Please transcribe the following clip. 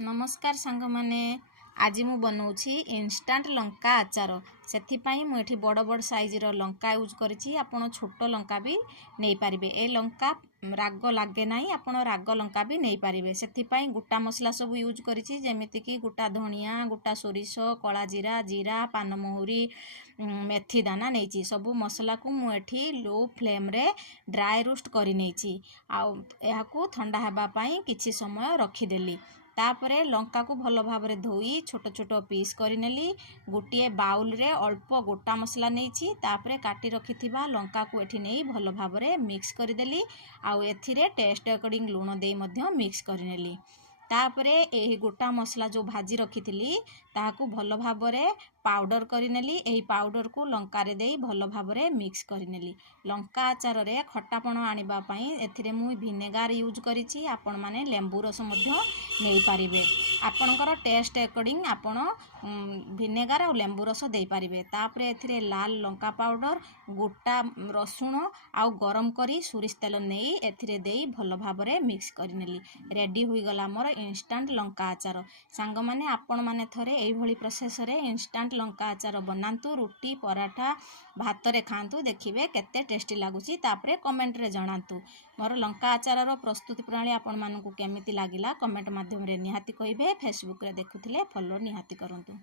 नमस्कार सांग माने आज मु बनाऊँगी इंस्टांट लंका आचार से मुझे बड़ बड़ साइज लंका यूज करी आपड़ छोट लंका भी नहीं पारे। ए लंका राग लगे ना आप राग लंका भी नहीं पारे। से गोटा मसला सब यूज करी जमीक गोटा धनिया गोटा सोरिष कला जीरा जीरा पानमहुरी मेथी दाना नहीं सब मसला को मुझे लो फ्लेम रे ड्राई रोस्ट कर ठंडा होगापाई किछि समय रखीदेली। तापरे लंका को भल भाव धोई छोट छोट पीस करनेली। गोटे बाउल रे अल्प गोटा मसला नहीं तापरे काटी रखि लंका को एठी नहीं भल भाव मिक्स करदेली। आउ एथिरे टेस्ट अकॉर्डिंग लुण दे मध्य मिक्स करनेली। तापरे एही गोटा मसला जो भाजी रखी ताहाकू भल भाव पाउडर करनेली। एही पाउडर को लंका रे देई भल भाव मिक्स करनेली। लंका आचार रे खट्टापण आनिबा पई एथिरे मु विनेगार यूज करिछि। आपण माने लेंबू रस मध्य नहीं पारिबे। आपणकर टेस्ट अकॉर्डिंग आपण विनेगार और लेंबू रस दे पारिबे। तापरे एथिरे लाल लंका पाउडर गोटा रसुण आउ गरम करी सोरिष तेल नहीं एथिरे देई भल भाव मिक्स करनेली। रेडी होई गला मोर इंस्टांट लंका आचार। सांग माने आपण माने थरे एई भली प्रोसेस रे इंस्टांट लंका आचार बनांतु। रुटी पराठा भात रे खांतु देखिबे केते टेस्टी लागुची। तापरे कमेंट रे जणांतु मोर लंका आचार रो प्रस्तुति प्रणाली आपण मानकु केमिति लागिला कमेंट माध्यम रे निहाती कहिबे। फेसबुक रे देखुथिले फॉलो निहाती करंतु।